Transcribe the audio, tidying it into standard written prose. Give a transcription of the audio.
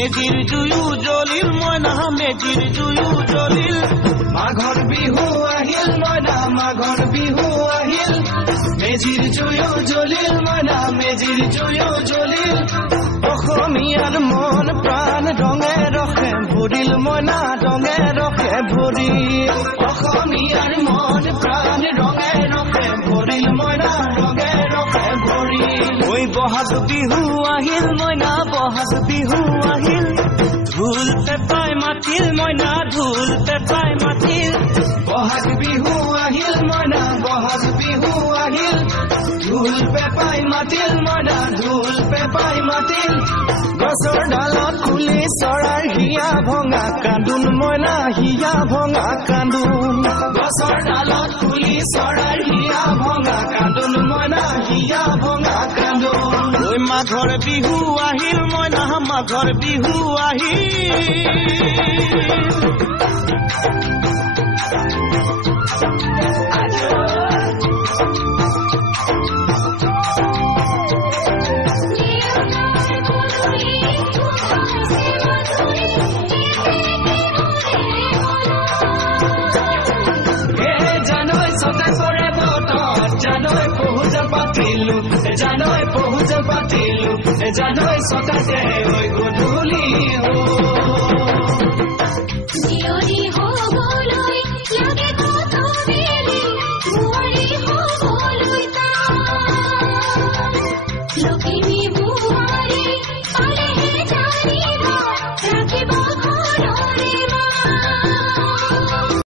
মেজিৰ জুয়ো জ্বলিল মইনা মেজিৰ জুয়ো জ্বলিল মাঘৰ বিহু আহিল মইনা মাঘৰ বিহু আহিল মেজিৰ জুয়ো জ্বলিল মইনা মেজিৰ জুয়ো জ্বলিল অসমীয়াৰ মন প্ৰাণ ৰঙে ৰখে ভৰিল মইনা ৰঙে ৰখে ভৰিল অসমীয়াৰ মন প্ৰাণ ৰঙে ৰখে ভৰিল মইনা ৰঙে ৰখে ভৰিল ঐ বহাগ বিহু আহিল মইনা বহাগ বিহু আহিল ঢোল পেপাই মাতিল মইনা ঢোল পেপাই মাতিল বহাগ বিহু আহিল মইনা বহাগ বিহু আহিল ঢোল পেপাই মাতিল মইনা ঢোল পেপাই মাতিল গছৰ ডালত খুলি চৰাৰ হিয়া ভঙা কান্দোন মইনা হিয়া ভঙা কান্দোন গছৰ ডালত খুলি চৰাৰ হিয়া ভঙা কান্দোন মইনা হিয়া ভঙা কান্দোন ঐ মাঘৰ বিহু আহিল মইনা মাঘৰ বিহু জানৈ পহুজ পাতিলো জানৈ সতাতে ঐ গধূলি